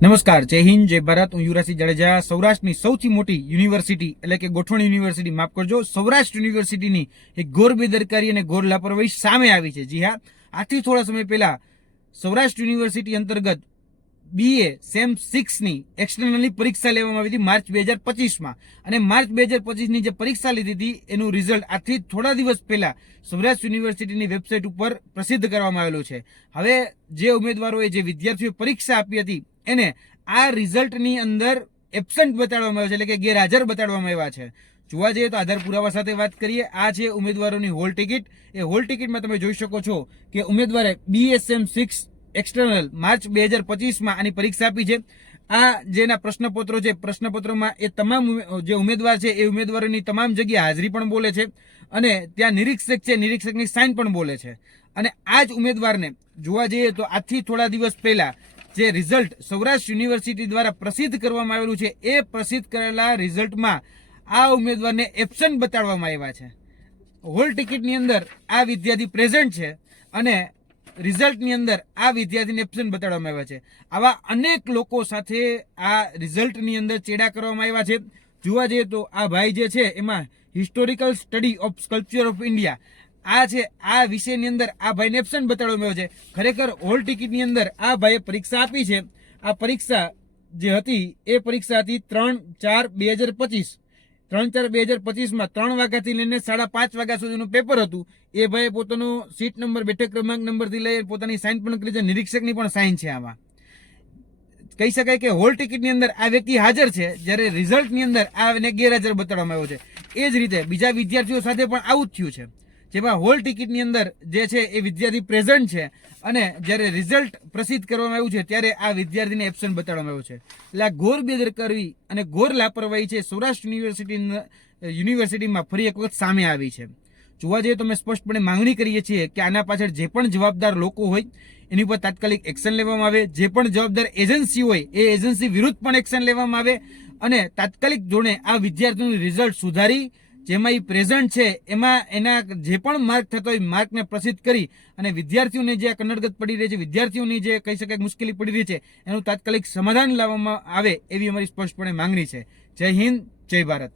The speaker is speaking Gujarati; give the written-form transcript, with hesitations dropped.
નમસ્કાર, જય હિન્દ, જય ભારત. હું યુવરાજસિંહ જાડેજા. સૌરાષ્ટ્રની સૌથી મોટી યુનિવર્સિટી એટલે કે ગોઠવણ યુનિવર્સિટી, માફ કરજો, સૌરાષ્ટ્ર યુનિવર્સિટીની એક ઘોર બેદરકારી અને ઘોર લાપરવાહી સામે આવી છે. જી હા, આથી થોડા સમય પહેલા સૌરાષ્ટ્ર યુનિવર્સિટી અંતર્ગત BA સેમ 6 ની એક્સટર્નલની પરીક્ષા લેવામાં આવી હતી માર્ચ 2025માં, અને માર્ચ 2025ની જે પરીક્ષા લીધી હતી એનું રિઝલ્ટ આથી થોડા દિવસ પહેલા સૌરાષ્ટ્ર યુનિવર્સિટીની વેબસાઇટ ઉપર પ્રસિદ્ધ કરવામાં આવેલું છે. હવે જે ઉમેદવારોએ, જે વિદ્યાર્થીઓએ પરીક્ષા આપી હતી એને આ રિઝલ્ટની અંદર એબસન્ટ બતાડવામાં આવ્યો છે, એટલે કે ગેરહાજર બતાડવામાં આવ્યા છે. જોવા જઈએ તો આધાર પુરાવા સાથે વાત કરીએ. આ છે ઉમેદવારોની હોલ ટિકિટ. એ હોલ ટિકિટમાં તમે જોઈ શકો છો કે ઉમેદવારે BSM 6 એક્સટર્નલ માર્ચ 2025માં આની પરીક્ષા આપી છે. આ જેના પ્રશ્નપત્રો છે, પ્રશ્નપત્રોમાં એ તમામ જે ઉમેદવાર છે એ ઉમેદવારોની તમામ જગ્યાએ હાજરી પણ બોલે છે, અને ત્યાં નિરીક્ષક છે, નિરીક્ષકની સાઇન પણ બોલે છે. અને આ જ ઉમેદવારને જોવા જઈએ તો આજથી થોડા દિવસ પહેલા જે રિઝલ્ટ સૌરાષ્ટ્ર યુનિવર્સિટી દ્વારા પ્રસિદ્ધ કરવામાં આવેલું છે, એ પ્રસિદ્ધ કરેલા રિઝલ્ટમાં આ ઉમેદવારને એબસન્ટ બતાડવામાં આવ્યા છે. હોલ ટિકિટની અંદર આ વિદ્યાર્થી પ્રેઝન્ટ છે અને રિઝલ્ટની અંદર આ વિદ્યાર્થીને એબસન્ટ બતાડવામાં આવ્યા છે. આવા અનેક લોકો સાથે આ રિઝલ્ટની અંદર ચેડા કરવામાં આવ્યા છે. જોવા જઈએ તો આ ભાઈ જે છે એમાં historical study of sculpture of India આ છે, આ વિષયની અંદર આ ભાઈને એબસન્ટ બતાડવામાં આવ્યો છે. ખરેખર હોલ ટિકિટની અંદર આ ભાઈએ પરીક્ષા આપી છે. આ પરીક્ષા જે હતી એ પરીક્ષા હતી 3/4/2025. 3/4/2025માં 3 વાગ્યાથી લઈને 5:30 વાગ્યા સુધીનું પેપર હતું. એ ભાઈએ પોતાનો સીટ નંબર, બેઠક ક્રમાંક નંબરથી લઈ પોતાની સાઇન પણ કરી છે. નિરીક્ષકની પણ સાઇન છે. આમાં કહી શકાય કે હોલ ટિકિટની અંદર આ વ્યક્તિ હાજર છે, જ્યારે રિઝલ્ટની અંદર આને ગેરહાજર બતાડવામાં આવ્યો છે. એ જ રીતે બીજા વિદ્યાર્થીઓ સાથે પણ આવું જ થયું છે, જેમાં હોલ ટિકિટની અંદર જે છે એ વિદ્યાર્થી પ્રેઝન્ટ છે, અને જ્યારે રિઝલ્ટ પ્રસિદ્ધ કરવામાં આવ્યું છે ત્યારે આ વિદ્યાર્થીને એબસન્ટ બતાડવામાં આવ્યો છે. એટલે આ ઘોર બેદરકારી અને ઘોર લાપરવાહી છે સૌરાષ્ટ્ર યુનિવર્સિટીમાં ફરી એક વખત સામે આવી છે. જોવા જઈએ તો અમે સ્પષ્ટપણે માંગણી કરીએ છીએ કે આના પાછળ જે પણ જવાબદાર લોકો હોય એની ઉપર તાત્કાલિક એક્શન લેવામાં આવે. જે પણ જવાબદાર એજન્સી હોય એ એજન્સી વિરુદ્ધ પણ એક્શન લેવામાં આવે, અને તાત્કાલિક ધોરણે આ વિદ્યાર્થીનું રિઝલ્ટ સુધારી, જેમાં એ પ્રેઝન્ટ છે એમાં એના જે પણ માર્ક થતો હોય માર્કને પ્રસિદ્ધ કરી અને વિદ્યાર્થીઓને જે કનડગત પડી રહી છે, વિદ્યાર્થીઓની જે કહી શકાય મુશ્કેલી પડી રહી છે, એનું તાત્કાલિક સમાધાન લાવવામાં આવે એવી અમારી સ્પષ્ટપણે માંગણી છે. જય હિન્દ, જય ભારત.